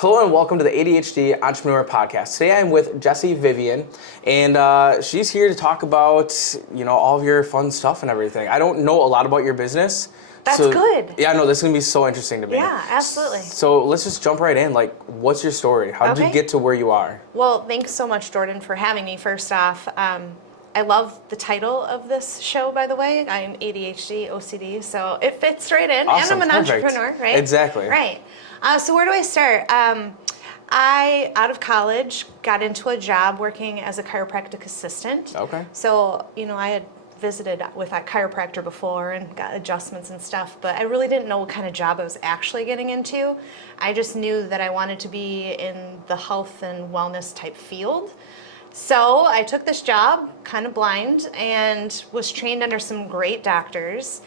Hello and welcome to the ADHD Entrepreneur Podcast. Today I'm with Jessie, Vyvyan, and she's here to talk about, all of your fun stuff and everything. I don't know a lot about your business. That's good. Yeah, no, this is going to be so interesting to me. Yeah, absolutely. So let's just jump right in. What's your story? How did you get to where you are? Well, thanks so much, Jordan, for having me, first off. I love the title of this show, by the way. I'm ADHD, OCD, so it fits right in. Awesome, and I'm an perfect. entrepreneur, right? Exactly. Right. So where do I start? I, out of college, got into a job working as a chiropractic assistant. Okay. So, I had visited with a chiropractor before and got adjustments and stuff, but I really didn't know what kind of job I was actually getting into. I just knew that I wanted to be in the health and wellness type field. So I took this job kind of blind and was trained under some great doctors.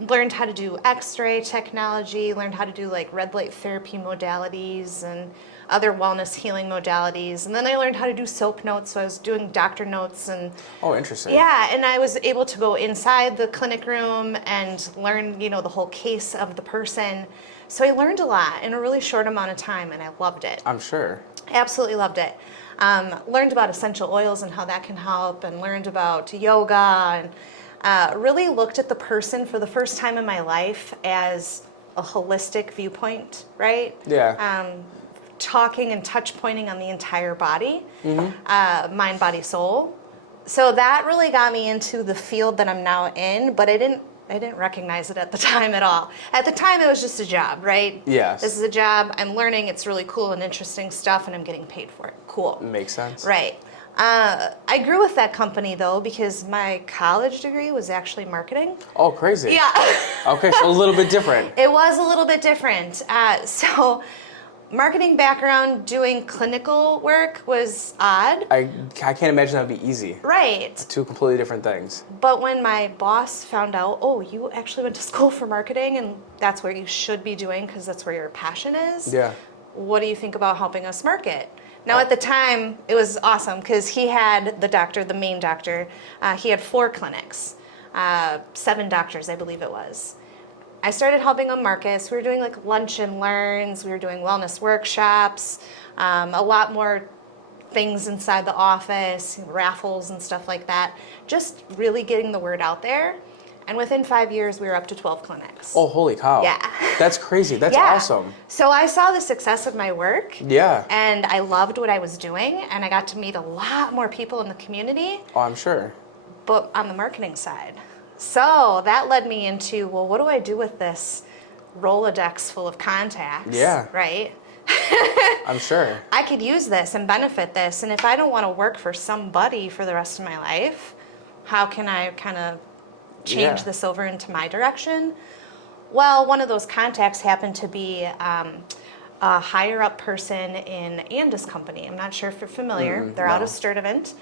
Learned how to do x-ray technology, learned how to do red light therapy modalities and other wellness healing modalities. And then I learned how to do soap notes, so I was doing doctor notes and... Oh, interesting. Yeah, and I was able to go inside the clinic room and learn, the whole case of the person. So I learned a lot in a really short amount of time, and I loved it. I'm sure. Absolutely loved it. Learned about essential oils and how that can help, and learned about yoga, and really looked at the person for the first time in my life as a holistic viewpoint, right? Yeah. Talking and touch pointing on the entire body, mind, body, soul. So that really got me into the field that I'm now in, but I didn't recognize it at the time at all. At the time, it was just a job, right? Yes. This is a job. I'm learning. It's really cool and interesting stuff, and I'm getting paid for it. Cool. Makes sense. Right. I grew with that company, though, because my college degree was actually marketing. Oh, crazy. Yeah. Okay, so a little bit different. It was a little bit different. So marketing background, doing clinical work was odd. I can't imagine that would be easy. Right. Two completely different things. But when my boss found out, oh, you actually went to school for marketing, and that's where you should be doing because that's where your passion is. Yeah. What do you think about helping us market? Now, at the time, it was awesome because he had the main doctor, he had 4 clinics, 7 doctors, I believe it was. I started helping him market. So we were doing lunch and learns, we were doing wellness workshops, a lot more things inside the office, raffles and stuff like that, just really getting the word out there. And within 5 years, we were up to 12 clinics. Oh, holy cow. Yeah. That's crazy. That's Yeah. awesome. So I saw the success of my work. Yeah. And I loved what I was doing, and I got to meet a lot more people in the community, Oh, I'm sure. but on the marketing side. So that led me into, well, what do I do with this Rolodex full of contacts? Yeah. Right? I'm sure. I could use this and benefit this, and if I don't want to work for somebody for the rest of my life, how can I kind of change this over into my direction? Well, one of those contacts happened to be a higher up person in Andis Company. I'm not sure if you're familiar. They're out of Sturtevant.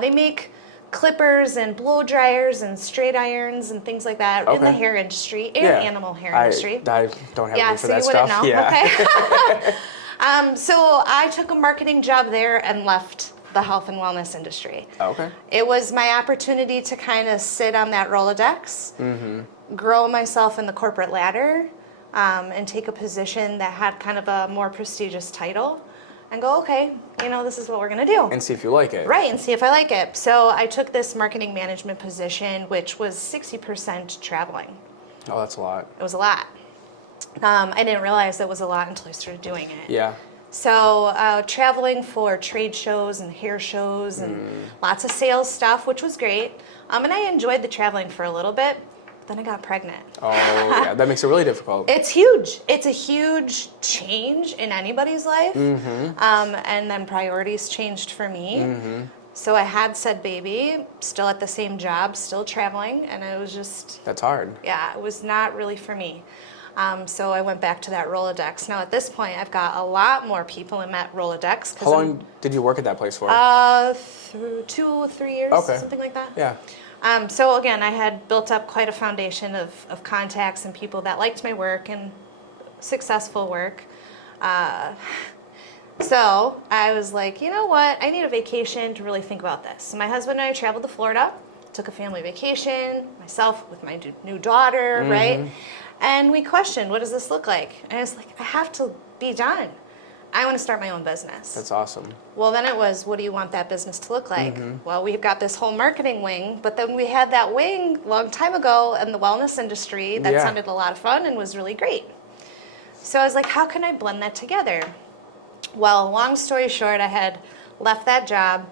They make clippers and blow dryers and straight irons and things like that in the hair industry and animal hair industry. I don't have Yeah, room for so that you wouldn't stuff. know. Yeah. Okay. So I took a marketing job there and left the health and wellness industry. Okay. It was my opportunity to kind of sit on that Rolodex, grow myself in the corporate ladder, and take a position that had kind of a more prestigious title and go, okay, this is what we're going to do. And see if you like it. Right, and see if I like it. So I took this marketing management position, which was 60% traveling. Oh, that's a lot. It was a lot. I didn't realize it was a lot until I started doing it. Yeah. So traveling for trade shows and hair shows and lots of sales stuff, which was great. And I enjoyed the traveling for a little bit, but then I got pregnant. Oh, yeah. That makes it really difficult. It's huge. It's a huge change in anybody's life. And then priorities changed for me. So I had said baby, still at the same job, still traveling, and it was just... That's hard. Yeah, it was not really for me. So I went back to that Rolodex. Now at this point, I've got a lot more people in that Rolodex. How long did you work at that place for? Through 2 or 3 years, something like that. Yeah. So again, I had built up quite a foundation of contacts and people that liked my work and successful work. So I was like, you know what? I need a vacation to really think about this. So my husband and I traveled to Florida, took a family vacation, myself with my new daughter, right? And we questioned, what does this look like? And I was like, I have to be done. I want to start my own business. That's awesome. Well, then it was, what do you want that business to look like? Well, we've got this whole marketing wing, but then we had that wing a long time ago in the wellness industry that sounded a lot of fun and was really great. So I was like, how can I blend that together? Well, long story short, I had left that job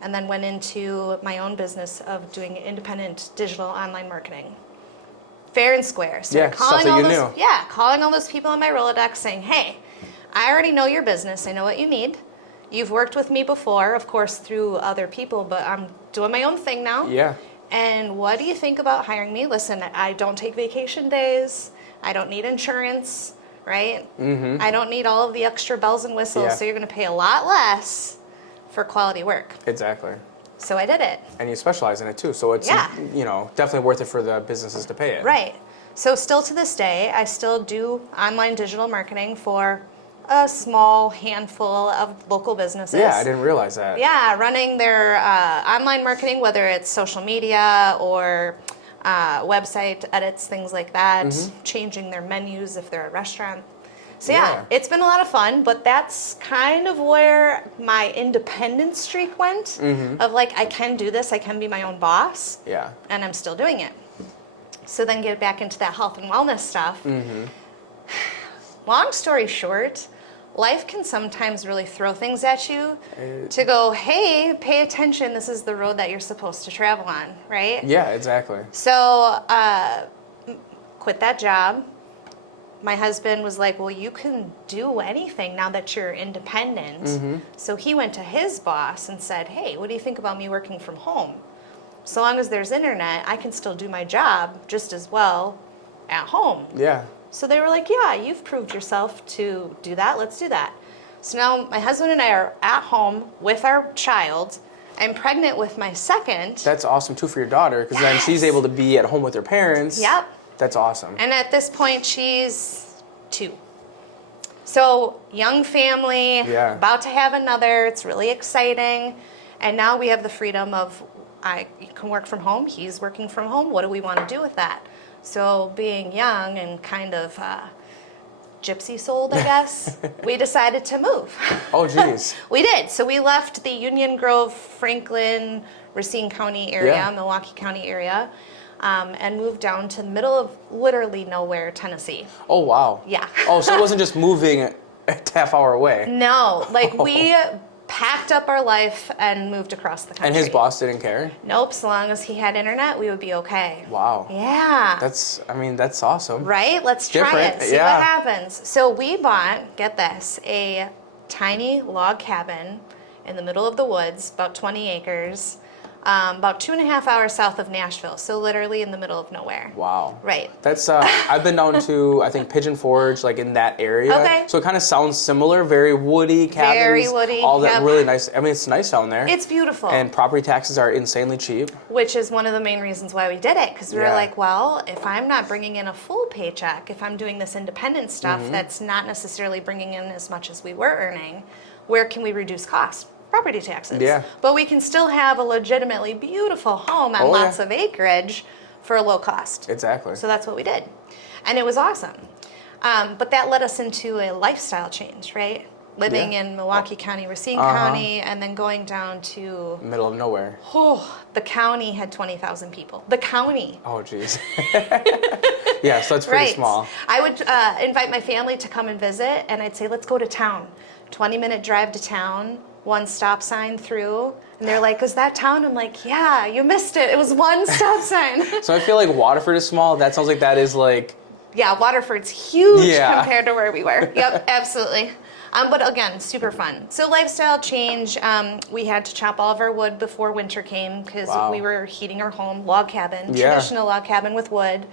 and then went into my own business of doing independent digital online marketing. Fair and square. So calling all those people on my Rolodex saying, hey, I already know your business. I know what you need. You've worked with me before, of course, through other people, but I'm doing my own thing now. Yeah. And what do you think about hiring me? Listen, I don't take vacation days. I don't need insurance, right? I don't need all of the extra bells and whistles, so you're going to pay a lot less for quality work. Exactly. So I did it. And you specialize in it too, so it's definitely worth it for the businesses to pay it. Right. So still to this day, I still do online digital marketing for a small handful of local businesses. Yeah, I didn't realize that. Yeah, running their online marketing, whether it's social media or website edits, things like that, changing their menus if they're a restaurant. So yeah, it's been a lot of fun, but that's kind of where my independent streak went, of like, I can do this, I can be my own boss, and I'm still doing it. So then get back into that health and wellness stuff. Long story short, life can sometimes really throw things at you to go, hey, pay attention, this is the road that you're supposed to travel on, right? Yeah, exactly. So quit that job. My husband was like, well, you can do anything now that you're independent. So he went to his boss and said, hey, what do you think about me working from home? So long as there's internet, I can still do my job just as well at home. Yeah. So they were like, yeah, you've proved yourself to do that. Let's do that. So now my husband and I are at home with our child. I'm pregnant with my second. That's awesome too for your daughter, because then she's able to be at home with her parents. Yep. That's awesome. And at this point, she's 2. So young family, about to have another. It's really exciting. And now we have the freedom of, I can work from home. He's working from home. What do we want to do with that? So being young and kind of gypsy souled, I guess, we decided to move. Oh, geez. We did. So we left the Union Grove, Franklin, Racine County area, Milwaukee County area, and moved down to the middle of literally nowhere, Tennessee. Oh, wow. Yeah. Oh, so it wasn't just moving a half hour away. No. Like, we packed up our life and moved across the country. And his boss didn't care? Nope. So long as he had internet, we would be okay. Wow. Yeah. That's awesome. Right? Let's try it. See what happens. So we bought, get this, a tiny log cabin in the middle of the woods, about 20 acres, about 2.5 hours south of Nashville. So literally in the middle of nowhere. Wow. Right. That's, I've been down to, I think, Pigeon Forge, like in that area. Okay. So it kind of sounds similar, very woody cabins. Very woody. All that really nice. I mean, it's nice down there. It's beautiful. And property taxes are insanely cheap. Which is one of the main reasons why we did it. Because we were like, well, if I'm not bringing in a full paycheck, if I'm doing this independent stuff that's not necessarily bringing in as much as we were earning, where can we reduce costs? Property taxes. Yeah. But we can still have a legitimately beautiful home on lots of acreage for a low cost. Exactly. So that's what we did. And it was awesome. But that led us into a lifestyle change, right? Living in Milwaukee County, Racine County, and then going down to... middle of nowhere. Oh, the county had 20,000 people. The county. Oh, geez. Yeah, so it's pretty small. I would invite my family to come and visit, and I'd say, let's go to town. 20-minute drive to town. 1 stop sign through, and they're like, is that town? I'm like, yeah, you missed it. It was 1 stop sign. So I feel like Waterford is small. That sounds like that is like... Yeah, Waterford's huge compared to where we were. Yep, absolutely. But again, super fun. So lifestyle change, we had to chop all of our wood before winter came because we were heating our home, log cabin, traditional log cabin with wood.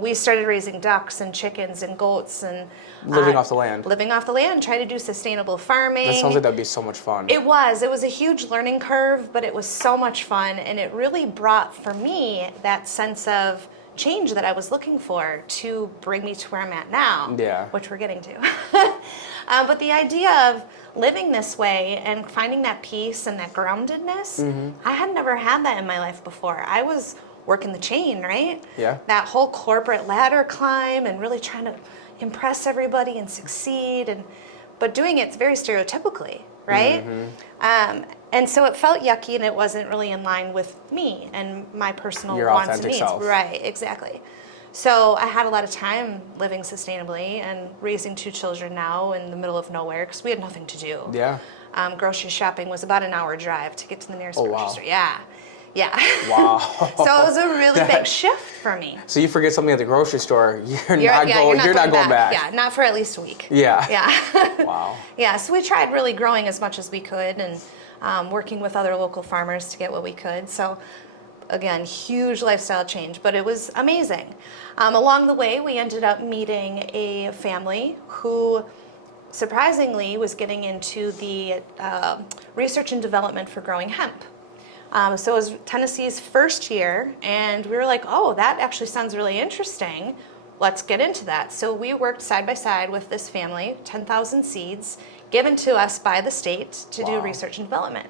We started raising ducks and chickens and goats and... living off the land. Living off the land, trying to do sustainable farming. That sounds like that'd be so much fun. It was a huge learning curve, but it was so much fun, and it really brought, for me, that sense of change that I was looking for to bring me to where I'm at now, which we're getting to. But the idea of living this way and finding that peace and that groundedness, I had never had that in my life before. I was working the chain, right? Yeah. That whole corporate ladder climb and really trying to impress everybody and succeed. And but doing it very stereotypically, right? And so it felt yucky, and it wasn't really in line with me and my personal Your wants and authentic needs. self. Right, exactly. So I had a lot of time living sustainably and raising 2 children now in the middle of nowhere because we had nothing to do. Yeah. Grocery shopping was about an hour drive to get to the nearest Oh, grocery wow. store. Yeah. Wow. So it was a really big shift for me. So you forget something at the grocery store, you're not going back. Yeah, not for at least a week. Yeah. Yeah. Wow. Yeah, so we tried really growing as much as we could and working with other local farmers to get what we could. So again, huge lifestyle change, but it was amazing. Along the way, we ended up meeting a family who surprisingly was getting into the research and development for growing hemp. So it was Tennessee's first year, and we were like, oh, that actually sounds really interesting. Let's get into that. So we worked side by side with this family, 10,000 seeds given to us by the state to do research and development.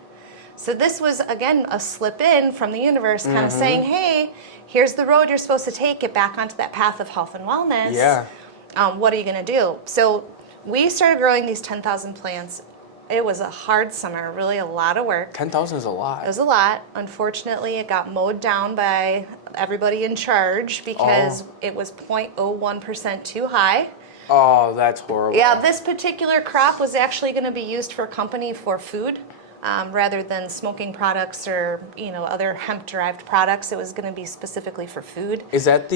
So this was, again, a slip in from the universe kind of saying, hey, here's the road you're supposed to take, get back onto that path of health and wellness. Yeah. What are you going to do? So we started growing these 10,000 plants. It was a hard summer, really a lot of work. 10,000 is a lot. It was a lot. Unfortunately, it got mowed down by everybody in charge because it was 0.01% too high. Oh, that's horrible. Yeah, this particular crop was actually going to be used for a company for food rather than smoking products or other hemp-derived products. It was going to be specifically for food. Is that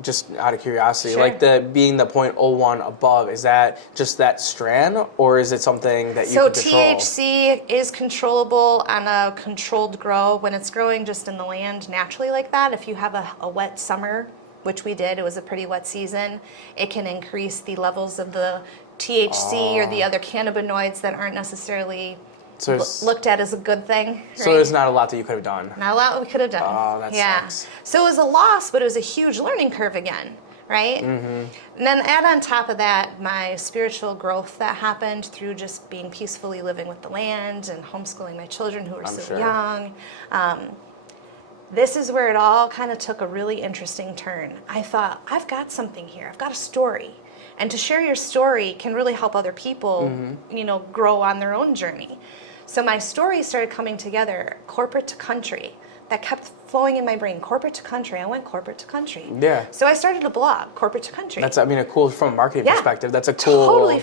just out of curiosity, Sure. like being the 0.01 above, is that just that strand, or is it something that you can control? So THC is controllable on a controlled grow. When it's growing just in the land naturally like that, if you have a wet summer, which we did, it was a pretty wet season, it can increase the levels of the THC or the other cannabinoids that aren't necessarily looked at as a good thing. Right? So there's not a lot that you could have done. Not a lot we could have done. Oh, that sucks. So it was a loss, but it was a huge learning curve again, right? And then add on top of that my spiritual growth that happened through just being peacefully living with the land and homeschooling my children who were so young. This is where it all kind of took a really interesting turn. I thought, I've got something here. I've got a story. And to share your story can really help other people, grow on their own journey. So my story started coming together, corporate to country. That kept flowing in my brain, corporate to country. I went corporate to country. Yeah. So I started a blog, corporate to country. That's, cool from a marketing perspective. That's a cool. Totally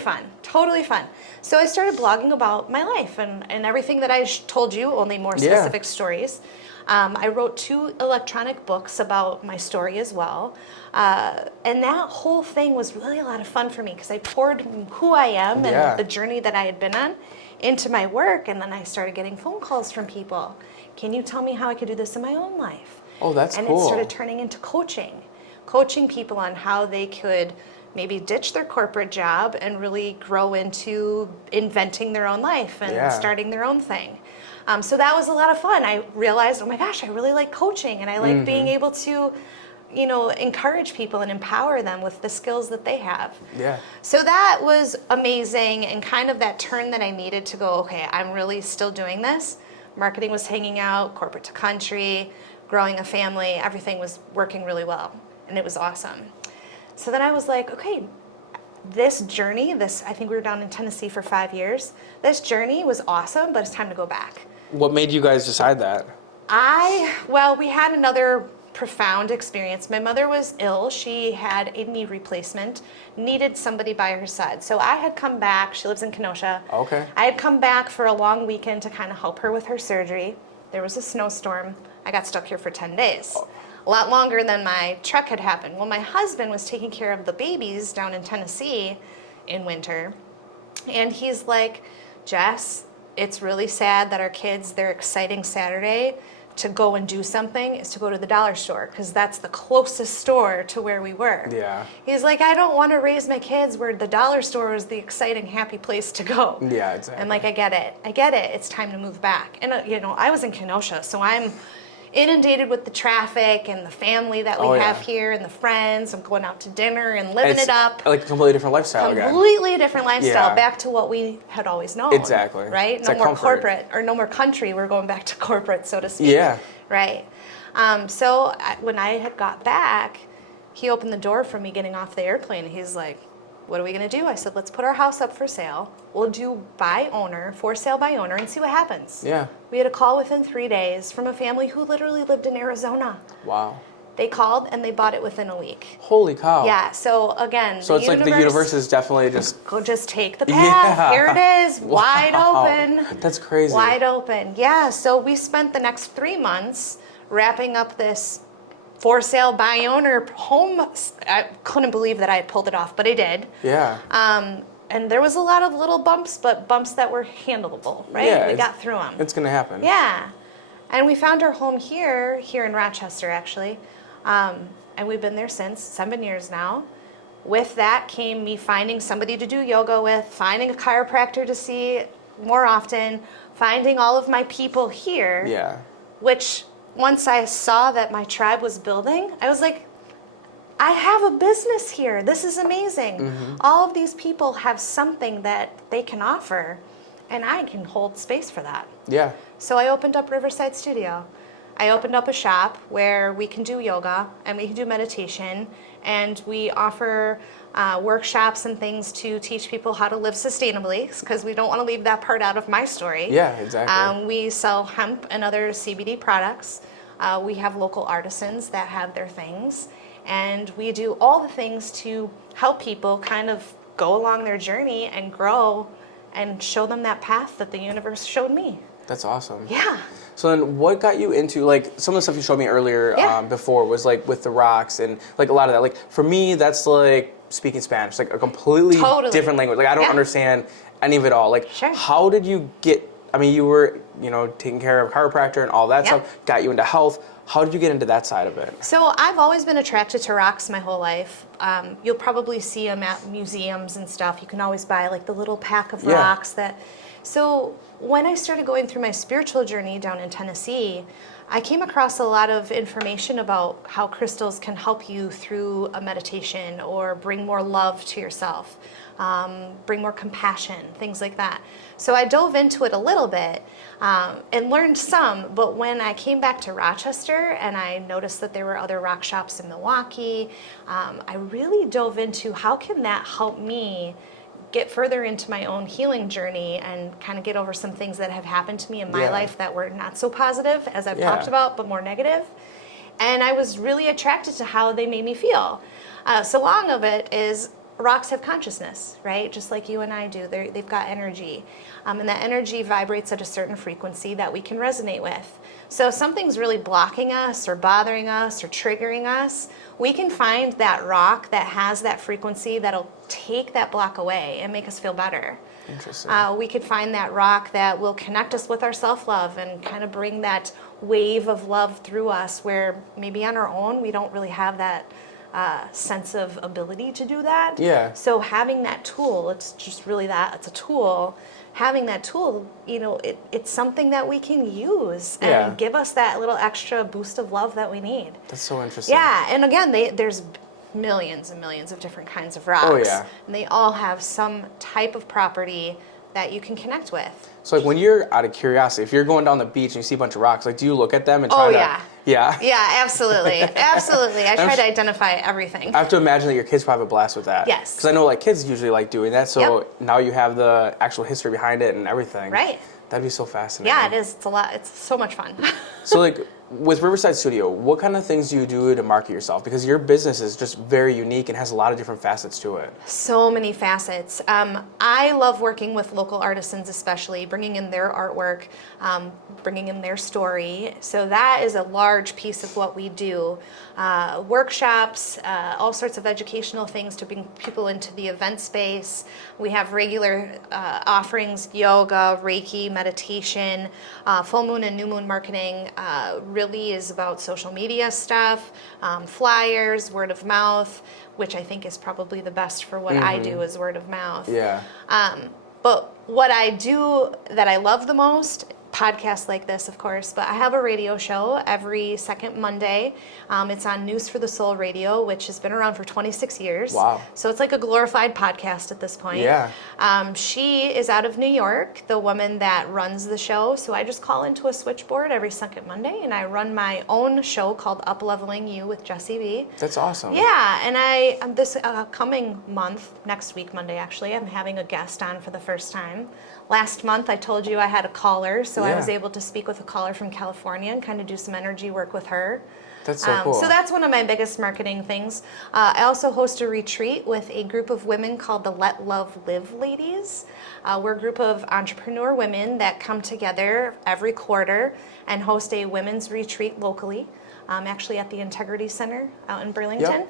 fun. So I started blogging about my life and everything that I told you, only more specific stories. I wrote 2 electronic books about my story as well. And that whole thing was really a lot of fun for me because I poured who I am and the journey that I had been on into my work, and then I started getting phone calls from people. Can you tell me how I could do this in my own life? Oh, that's cool. And it started turning into coaching people on how they could maybe ditch their corporate job and really grow into inventing their own life and starting their own thing. So that was a lot of fun. I realized, oh my gosh, I really like coaching, and I like being able to encourage people and empower them with the skills that they have. Yeah. So that was amazing, and kind of that turn that I needed to go, okay, I'm really still doing this. Marketing was hanging out, corporate to country, growing a family, everything was working really well, and it was awesome. So then I was like, okay, this journey, I think we were down in Tennessee for 5 years. This journey was awesome, but it's time to go back. What made you guys decide that? We had another profound experience. My mother was ill. She had a knee replacement, needed somebody by her side. So I had come back. She lives in Kenosha. Okay. I had come back for a long weekend to kind of help her with her surgery. There was a snowstorm. I got stuck here for 10 days. A lot longer than my trek had happened. Well, my husband was taking care of the babies down in Tennessee in winter. And he's like, Jess, it's really sad that our kids, their exciting Saturday to go and do something is to go to the dollar store because that's the closest store to where we were. Yeah. He's like, I don't want to raise my kids where the dollar store is the exciting, happy place to go. Yeah, exactly. I'm like, I get it. It's time to move back. And, I was in Kenosha, so I'm inundated with the traffic and the family that we have here and the friends. I'm going out to dinner and living it up. Like a completely different lifestyle again. Completely different lifestyle, back to what we had always known. Exactly. Right? It's no like more comfort. corporate or no more country. We're going back to corporate, so to speak. Yeah. Right. When I had got back, he opened the door for me getting off the airplane. He's like, what are we going to do? I said, let's put our house up for sale. We'll do by owner, for sale by owner, and see what happens. Yeah. We had a call within 3 days from a family who literally lived in Arizona. Wow. They called and they bought it within a week. Holy cow. Yeah, so again, so it's like the universe is definitely just take the path. Yeah. Here it is, wide open. That's crazy. Wide open. Yeah, so we spent the next 3 months wrapping up this for sale by owner home. I couldn't believe that I had pulled it off, but I did. Yeah. And there was a lot of little bumps, but bumps that were handleable, right? Yeah, we got through them. It's gonna happen. Yeah. And we found our home here in Rochester, actually. And we've been there since 7 years now. With that came me finding somebody to do yoga with, finding a chiropractor to see more often, finding all of my people here. Yeah. Which, once I saw that my tribe was building, I was like, I have a business here. This is amazing. Mm-hmm. All of these people have something that they can offer, and I can hold space for that. Yeah. So I opened up Riverside Studio. I opened up a shop where we can do yoga and we can do meditation, and we offer workshops and things to teach people how to live sustainably, because we don't want to leave that part out of my story. Yeah, exactly. We sell hemp and other CBD products. We have local artisans that have their things, and we do all the things to help people kind of go along their journey and grow and show them that path that the universe showed me. That's awesome. Yeah. So then what got you into, like, some of the stuff you showed me earlier before was, like, with the rocks and, like, a lot of that. Like, for me, that's, like, speaking Spanish, like, a completely different language. Like, I don't understand any of it all. Like, how did you get, I mean, you were, taking care of a chiropractor and all that stuff, got you into health. How did you get into that side of it? So I've always been attracted to rocks my whole life. You'll probably see them at museums and stuff. You can always buy, like, the little pack of rocks that... So when I started going through my spiritual journey down in Tennessee, I came across a lot of information about how crystals can help you through a meditation or bring more love to yourself, bring more compassion, things like that. So I dove into it a little bit and learned some, but when I came back to Rochester and I noticed that there were other rock shops in Milwaukee, I really dove into how can that help me get further into my own healing journey and kind of get over some things that have happened to me in my life that were not so positive, as I've talked about, but more negative. And I was really attracted to how they made me feel. So long of it is rocks have consciousness, right? Just like you and I do. They've got energy. And that energy vibrates at a certain frequency that we can resonate with. So if something's really blocking us or bothering us or triggering us, we can find that rock that has that frequency that'll take that block away and make us feel better. Interesting. We could find that rock that will connect us with our self-love and kind of bring that wave of love through us, where maybe on our own we don't really have that sense of ability to do that. Yeah. So having that tool, it's just really that, it's a tool. Having that tool, it's something that we can use and give us that little extra boost of love that we need. That's so interesting. Yeah, and again, there's millions and millions of different kinds of rocks. Oh, yeah. And they all have some type of property that you can connect with. So, like, when you're out of curiosity, if you're going down the beach and you see a bunch of rocks, like, do you look at them and try to... Yeah? Yeah, absolutely. Absolutely. I try to identify everything. I have to imagine that your kids probably have a blast with that. Yes. Because I know, like, kids usually like doing that, so now you have the actual history behind it and everything. Right. That'd be so fascinating. Yeah, it is. It's a lot. It's so much fun. So, like, with Riverside Studio, what kind of things do you do to market yourself? Because your business is just very unique and has a lot of different facets to it. So many facets. I love working with local artisans, especially bringing in their artwork, bringing in their story. So that is a large piece of what we do. Workshops, all sorts of educational things to bring people into the event space. We have regular offerings, yoga, Reiki, meditation, full moon and new moon marketing. Really is about social media stuff, flyers, word of mouth, which I think is probably the best for what I do, is word of mouth. Yeah. But what I do that I love the most, podcasts like this, of course, but I have a radio show every second Monday. It's on News for the Soul Radio, which has been around for 26 years. Wow. So it's like a glorified podcast at this point. Yeah. She is out of New York, the woman that runs the show. So I just call into a switchboard every second Monday, and I run my own show called Up Leveling You with Jessie B. That's awesome. Yeah, and this coming month, next week Monday actually, I'm having a guest on for the first time. Last month I told you I had a caller, so I was able to speak with a caller from California and kind of do some energy work with her. That's so cool. So that's one of my biggest marketing things. I also host a retreat with a group of women called the Let Love Live Ladies. We're a group of entrepreneur women that come together every quarter and host a women's retreat locally, actually at the Integrity Center out in Burlington.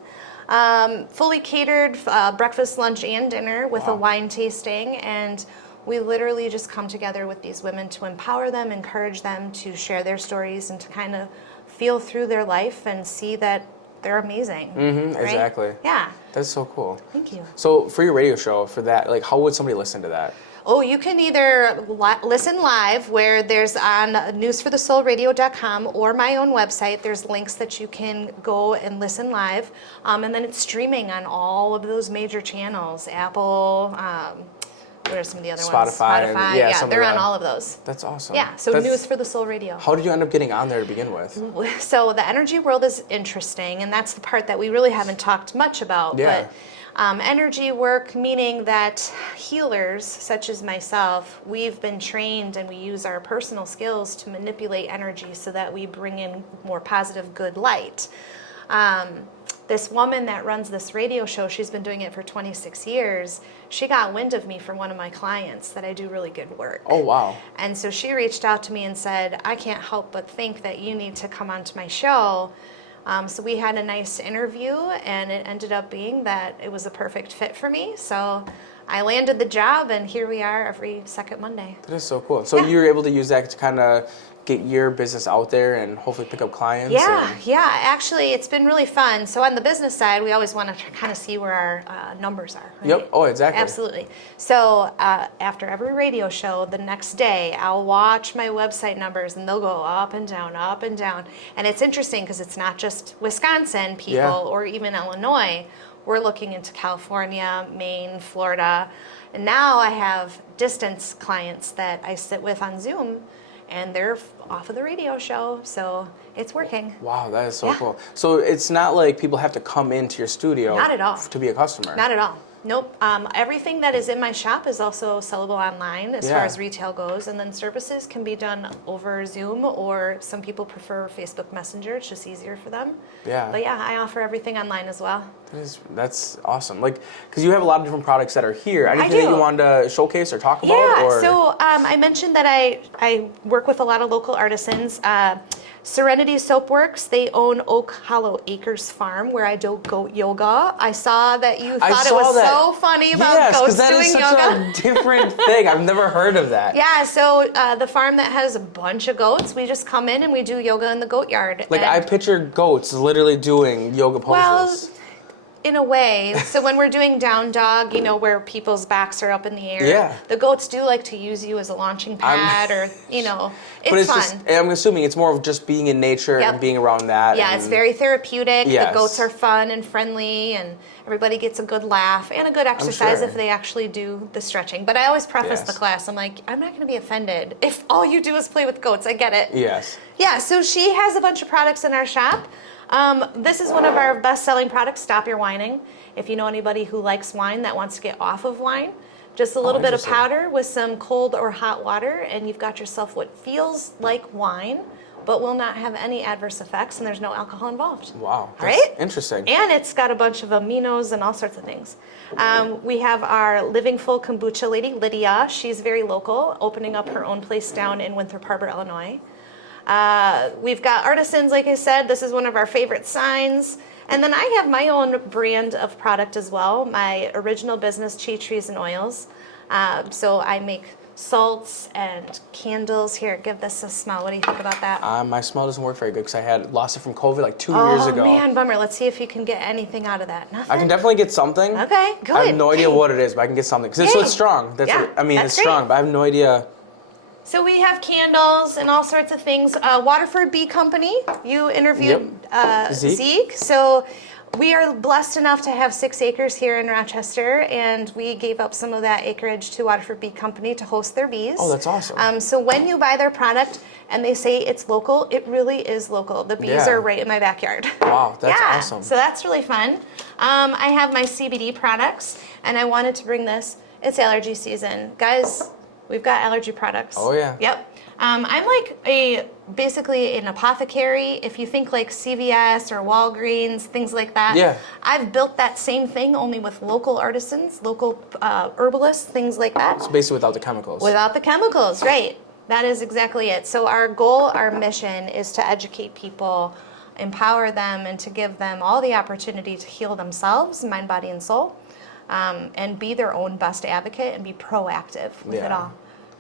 Fully catered breakfast, lunch, and dinner with a wine tasting, and we literally just come together with these women to empower them, encourage them to share their stories and to kind of feel through their life and see that they're amazing. Right? Exactly. Yeah. That's so cool. Thank you. So for your radio show, for that, like, how would somebody listen to that? Oh, you can either listen live, where there's on newsforthesoulradio.com, or my own website. There's links that you can go and listen live. And then it's streaming on all of those major channels. Apple, what are some of the other ones? Spotify. Yeah, they're on all of those. That's awesome. Yeah, so News for the Soul Radio. How did you end up getting on there to begin with? So the energy world is interesting, and that's the part that we really haven't talked much about. Yeah. But energy work, meaning that healers, such as myself, we've been trained and we use our personal skills to manipulate energy so that we bring in more positive, good light. This woman that runs this radio show, she's been doing it for 26 years. She got wind of me from one of my clients that I do really good work. Oh, wow. And so she reached out to me and said, I can't help but think that you need to come onto my show. So we had a nice interview, and it ended up being that it was a perfect fit for me. So I landed the job, and here we are every second Monday. That is so cool. So you were able to use that to kind of get your business out there and hopefully pick up clients? Yeah. Actually, it's been really fun. So on the business side, we always want to kind of see where our numbers are. Right? Yep. Oh, exactly. Absolutely. So after every radio show, the next day, I'll watch my website numbers, and they'll go up and down, up and down. And it's interesting because it's not just Wisconsin people or even Illinois. We're looking into California, Maine, Florida. And now I have distance clients that I sit with on Zoom, and they're off of the radio show, so it's working. Wow, that is so cool. So it's not like people have to come into your studio Not at all. to be a customer? Not at all. Nope. Everything that is in my shop is also sellable online as far as retail goes, and then services can be done over Zoom, or some people prefer Facebook Messenger. It's just easier for them. Yeah. But yeah, I offer everything online as well. That's awesome. Like, because you have a lot of different products that are here. Anything I do. that you wanted to showcase or talk about? Yeah. So I mentioned that I work with a lot of local artisans. Serenity Soapworks, they own Oak Hollow Acres Farm, where I do goat yoga. I saw that you thought it was so funny about goats doing yoga. Yes, because that is such a different thing. I've never heard of that. Yeah, so the farm that has a bunch of goats, we just come in and we do yoga in the goat yard. Like, I picture goats literally doing yoga poses. Well, in a way. So when we're doing down dog, you know, where people's backs are up in the air, the goats do like to use you as a launching pad, or, you know, it's fun. Just, I'm assuming it's more of just being in nature and being around that. Yeah, it's very therapeutic. The goats are fun and friendly, and everybody gets a good laugh and a good exercise if they actually do the stretching. But I always preface the class, I'm like, I'm not going to be offended if all you do is play with goats. I get it. Yes. Yeah, so she has a bunch of products in our shop. This is one of our best-selling products, Stop Your Whining. If you know anybody who likes wine that wants to get off of wine, just a little bit of powder with some cold or hot water, and you've got yourself what feels like wine, but will not have any adverse effects, and there's no alcohol involved. Wow. Right? Interesting. And it's got a bunch of aminos and all sorts of things. We have our Living Full kombucha lady, Lydia. She's very local, opening up her own place down in Winthrop Harbor, Illinois. We've got artisans, like I said. This is one of our favorite signs. And then I have my own brand of product as well, my original business, Tea Trees and Oils. So I make salts and candles. Here, give this a smell. What do you think about that? My smell doesn't work very good because I had lost it from COVID like 2 years ago. Oh, man, bummer. Let's see if you can get anything out of that. Nothing? I can definitely get something. Okay, good. I have no idea what it is, but I can get something. Because it's strong. It's strong, but I have no idea. So we have candles and all sorts of things. Waterford Bee Company, you interviewed Zeke. So we are blessed enough to have 6 acres here in Rochester, and we gave up some of that acreage to Waterford Bee Company to host their bees. Oh, that's awesome. So when you buy their product and they say it's local, it really is local. The bees are right in my backyard. Wow, that's awesome. So that's really fun. I have my CBD products, and I wanted to bring this. It's allergy season. Guys, we've got allergy products. Oh, yeah. Yep. I'm like basically an apothecary. If you think like CVS or Walgreens, things like that. Yeah. I've built that same thing, only with local artisans, local herbalists, things like that. So basically without the chemicals. Without the chemicals, right. That is exactly it. So our goal, our mission is to educate people, empower them, and to give them all the opportunity to heal themselves, mind, body, and soul, and be their own best advocate and be proactive with it all.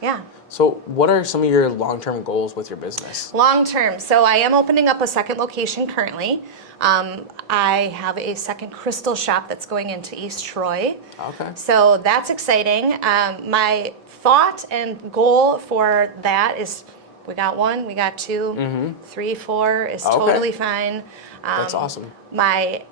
Yeah. So what are some of your long-term goals with your business? Long-term. So I am opening up a second location currently. I have a second crystal shop that's going into East Troy. Okay. So that's exciting. My thought and goal for that is we got 1, we got 2, 3, 4 is totally fine. That's awesome. My,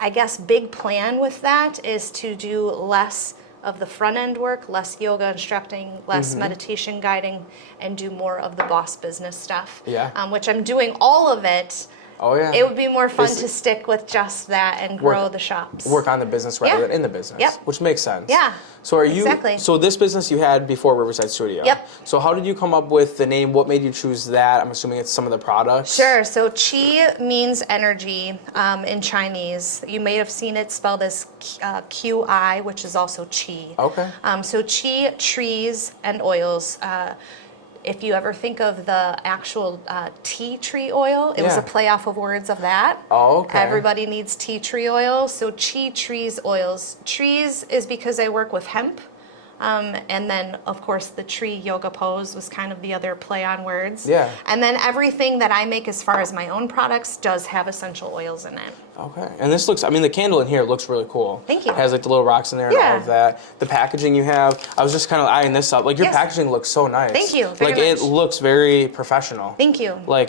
I guess, big plan with that is to do less of the front end work, less yoga instructing, less meditation guiding, and do more of the boss business stuff. Yeah. Which I'm doing all of it. Oh, yeah. It would be more fun to stick with just that and grow the shops. Work on the business rather than in the business. Yep. Which makes sense. Yeah. So are you Exactly. So this business you had before Riverside Studio. Yep. So how did you come up with the name? What made you choose that? I'm assuming it's some of the products. Sure. So qi means energy in Chinese. You may have seen it spelled as QI, which is also qi. Okay. So qi, trees, and oils. If you ever think of the actual tea tree oil, it was a play off of words of that. Oh, okay. Everybody needs tea tree oil. So qi, trees, oils. Trees is because I work with hemp. And then, of course, the tree yoga pose was kind of the other play on words. Yeah. And then everything that I make as far as my own products does have essential oils in it. Okay. And this looks, I mean, the candle in here looks really cool. Thank you. It has like the little rocks in there and all of that. The packaging you have, I was just kind of eyeing this up. Like your packaging looks so nice. Thank you very Like much. it looks very professional. Thank you. Like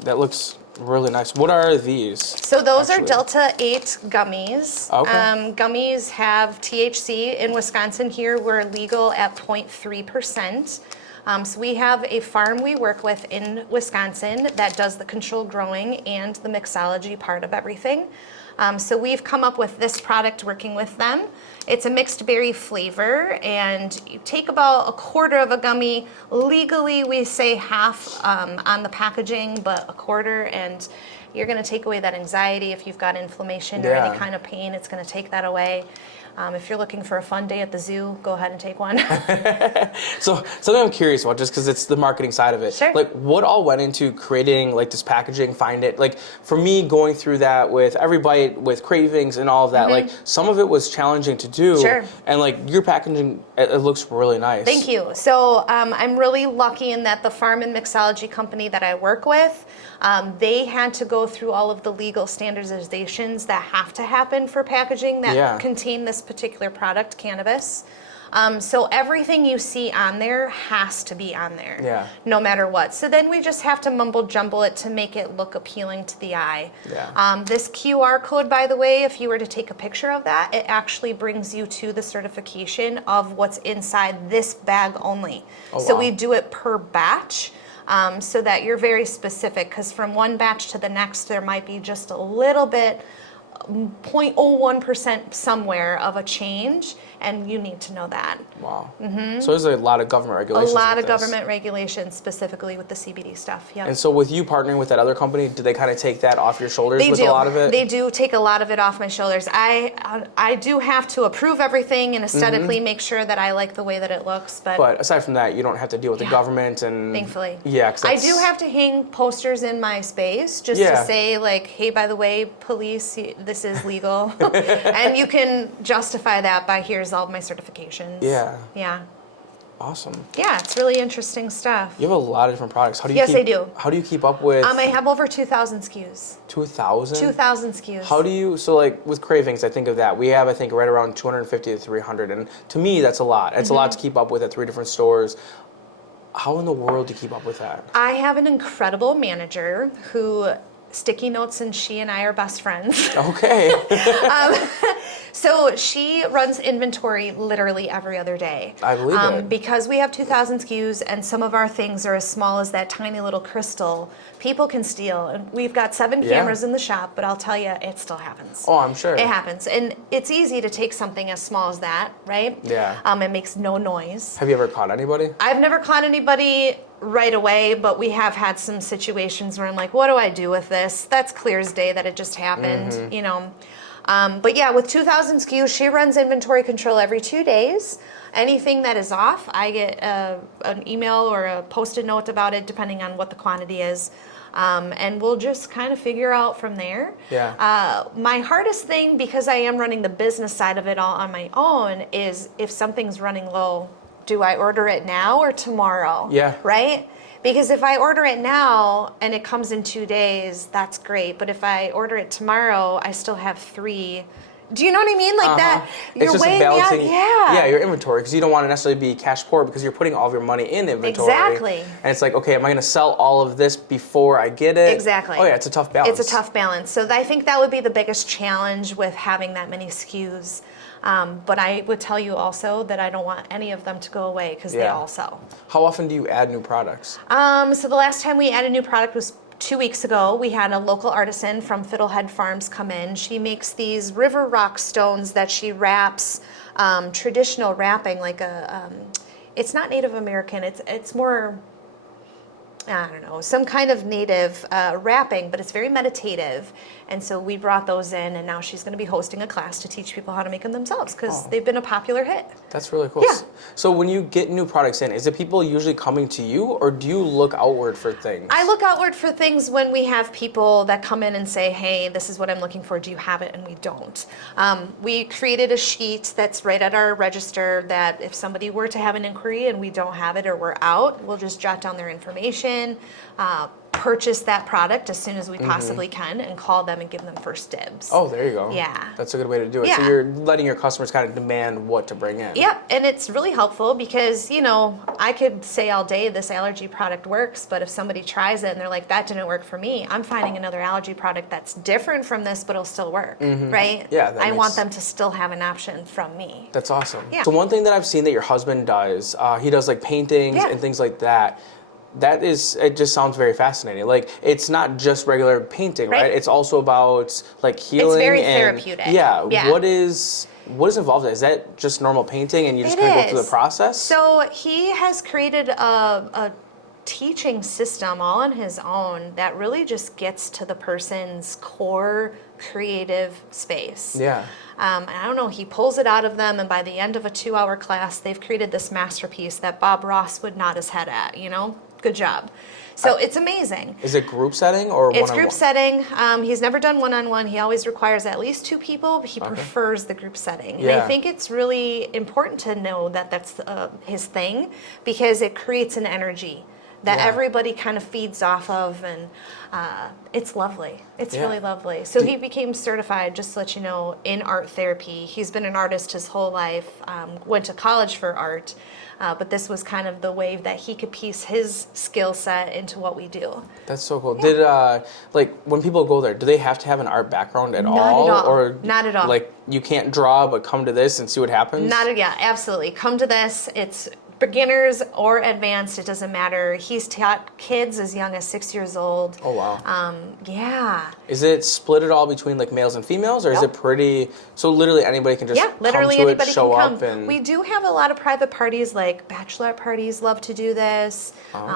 that looks really nice. What are these? So those are Delta 8 gummies. Okay. Gummies have THC. In Wisconsin here, we're legal at 0.3%. So we have a farm we work with in Wisconsin that does the controlled growing and the mixology part of everything. So we've come up with this product working with them. It's a mixed berry flavor, and you take about a quarter of a gummy. Legally, we say half on the packaging, but a quarter, and you're going to take away that anxiety. If you've got inflammation or any kind of pain, it's going to take that away. If you're looking for a fun day at the zoo, go ahead and take one. So something I'm curious about, just because it's the marketing side of it. Sure. Like, what all went into creating like this packaging? Find it. Like for me, going through that with Everybite, with Kravings, and all of that. Like some of it was challenging to do. Sure. And like your packaging, it looks really nice. Thank you. So I'm really lucky in that the farm and mixology company that I work with, they had to go through all of the legal standardizations that have to happen for packaging that contain this particular product, cannabis. So everything you see on there has to be on there, no matter what. So then we just have to mumble jumble it to make it look appealing to the eye. This QR code, by the way, if you were to take a picture of that, it actually brings you to the certification of what's inside this bag only. So we do it per batch. So that you're very specific, because from one batch to the next, there might be just a little bit, 0.01% somewhere of a change, and you need to know that. Wow. So there's a lot of government regulations. A lot of government regulations, specifically with the CBD stuff. Yeah. And so with you partnering with that other company, did they kind of take that off your shoulders with a lot of it? They do take a lot of it off my shoulders. I do have to approve everything and aesthetically make sure that I like the way that it looks. But aside from that, you don't have to deal with the government and... Thankfully. Yeah. I do have to hang posters in my space just to say, like, hey, by the way, police, this is legal. And you can justify that by here's all my certifications. Yeah. Yeah. Awesome. Yeah, it's really interesting stuff. You have a lot of different products. How do you Yes, I do. How do you keep up with... I have over 2,000 SKUs. 2,000? 2,000 SKUs. How do you... So, like, with Kravings, I think of that. We have, I think, right around 250 to 300. And to me, that's a lot. It's a lot to keep up with at 3 different stores. How in the world do you keep up with that? I have an incredible manager who sticky notes and she and I are best friends. Okay. So she runs inventory literally every other day. I believe it. Because we have 2,000 SKUs and some of our things are as small as that tiny little crystal, people can steal. And we've got 7 cameras in the shop, but I'll tell you, it still happens. Oh, I'm sure. It happens. And it's easy to take something as small as that, right? Yeah. It makes no noise. Have you ever caught anybody? I've never caught anybody right away, but we have had some situations where I'm like, what do I do with this? That's clear as day that it just happened, you know. But yeah, with 2,000 SKUs, she runs inventory control every 2 days. Anything that is off, I get an email or a Post-it note about it, depending on what the quantity is. And we'll just kind of figure out from there. Yeah. My hardest thing, because I am running the business side of it all on my own, is if something's running low, do I order it now or tomorrow? Yeah. Right? Because if I order it now and it comes in 2 days, that's great. But if I order it tomorrow, I still have 3. Do you know what I mean? Like that, you're it's just weighing balancing, out, yeah. your inventory, because you don't want to necessarily be cash poor because you're putting all of your money in inventory. Exactly. And it's like, okay, am I going to sell all of this before I get it? Exactly. Oh yeah, it's a tough balance. It's a tough balance. So I think that would be the biggest challenge with having that many SKUs. But I would tell you also that I don't want any of them to go away because they all sell. How often do you add new products? So the last time we added a new product was 2 weeks ago. We had a local artisan from Fiddlehead Farms come in. She makes these river rock stones that she wraps, traditional wrapping, like it's not Native American, it's more, I don't know, some kind of native wrapping, but it's very meditative. And so we brought those in, and now she's going to be hosting a class to teach people how to make them themselves because they've been a popular hit. That's really cool. Yeah. So when you get new products in, is it people usually coming to you, or do you look outward for things? I look outward for things when we have people that come in and say, hey, this is what I'm looking for. Do you have it? And we don't. We created a sheet that's right at our register that if somebody were to have an inquiry and we don't have it or we're out, we'll just jot down their information, purchase that product as soon as we possibly can, and call them and give them first dibs. Oh, there you go. Yeah. That's a good way to do it. Yeah. So you're letting your customers kind of demand what to bring in. Yep, and it's really helpful because, you know, I could say all day this allergy product works, but if somebody tries it and they're like, that didn't work for me, I'm finding another allergy product that's different from this, but it'll still work, right? Yeah. I want them to still have an option from me. That's awesome. Yeah. So one thing that I've seen that your husband does, he does like paintings and things like that. That is, it just sounds very fascinating. Like, it's not just regular painting, right? It's also about like healing. It's very and, therapeutic. Yeah. What is involved in it? Is that just normal painting and you just kind of go through the process? So he has created a teaching system all on his own that really just gets to the person's core creative space. Yeah. I don't know, he pulls it out of them, and by the end of a 2-hour class, they've created this masterpiece that Bob Ross would nod his head at, you know? Good job. So it's amazing. Is it group setting or one-on-one? It's group setting. He's never done one-on-one. He always requires at least 2 people, but he prefers the group setting. And I think it's really important to know that that's his thing, because it creates an energy that everybody kind of feeds off of, and it's lovely. It's really lovely. So he became certified, just to let you know, in art therapy. He's been an artist his whole life, went to college for art, but this was kind of the way that he could piece his skill set into what we do. That's so cool. Did like when people go there, do they have to have an art background at all? Not at all. Or not at all. Like you can't draw, but come to this and see what happens? Absolutely. Come to this. It's beginners or advanced, it doesn't matter. He's taught kids as young as 6 years old. Oh, wow. Yeah. Is it split at all between like males and females, or is it pretty, so literally anybody can just literally come to anybody it, show can come. up? And we do have a lot of private parties, like bachelorette parties love to do this.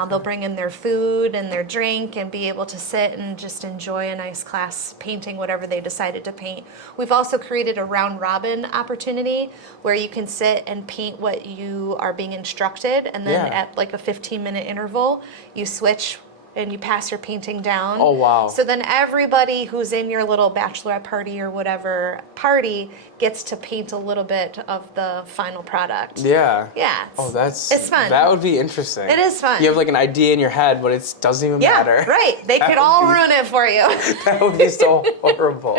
They'll bring in their food and their drink and be able to sit and just enjoy a nice class painting whatever they decided to paint. We've also created a round robin opportunity where you can sit and paint what you are being instructed, and then at like a 15-minute interval, you switch and you pass your painting down. Oh, wow. So then everybody who's in your little bachelorette party or whatever party gets to paint a little bit of the final product. Yeah. Yeah. It's fun. That would be interesting. It is fun. You have like an idea in your head, but it doesn't even matter. Right. They could all ruin it for you. That would be so horrible.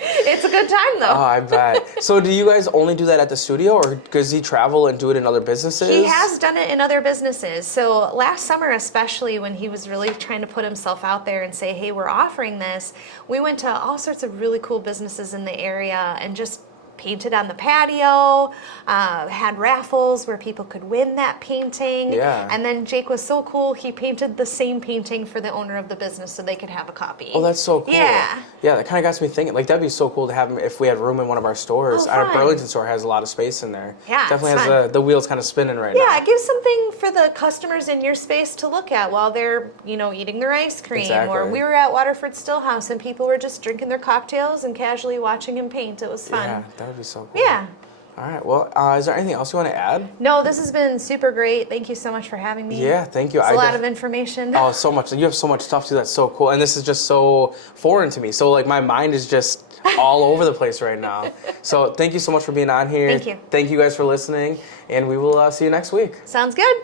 It's a good time though. Oh, I bet. So do you guys only do that at the studio, or does he travel and do it in other businesses? He has done it in other businesses. So last summer, especially when he was really trying to put himself out there and say, hey, we're offering this, we went to all sorts of really cool businesses in the area and just painted on the patio, had raffles where people could win that painting. Yeah. And then Jake was so cool, he painted the same painting for the owner of the business so they could have a copy. Oh, that's so cool. Yeah. Yeah, that kind of got me thinking, like, that'd be so cool to have him if we had room in one of our stores. Oh, Our fun. Burlington store has a lot of space in there. Yeah, Definitely it's has fun. the wheels kind of spinning right now. Yeah, give something for the customers in your space to look at while they're, eating their ice cream. Exactly. Or we were at Waterford Stillhouse and people were just drinking their cocktails and casually watching him paint. It was fun. Yeah, that would be so cool. Yeah. All right, well, is there anything else you want to add? No, this has been super great. Thank you so much for having me. Yeah, thank you. It's a lot of information. Oh, so much. You have so much stuff too. That's so cool. And this is just so foreign to me. So like my mind is just all over the place right now. So thank you so much for being on here. Thank you. Thank you guys for listening. And we will see you next week. Sounds good.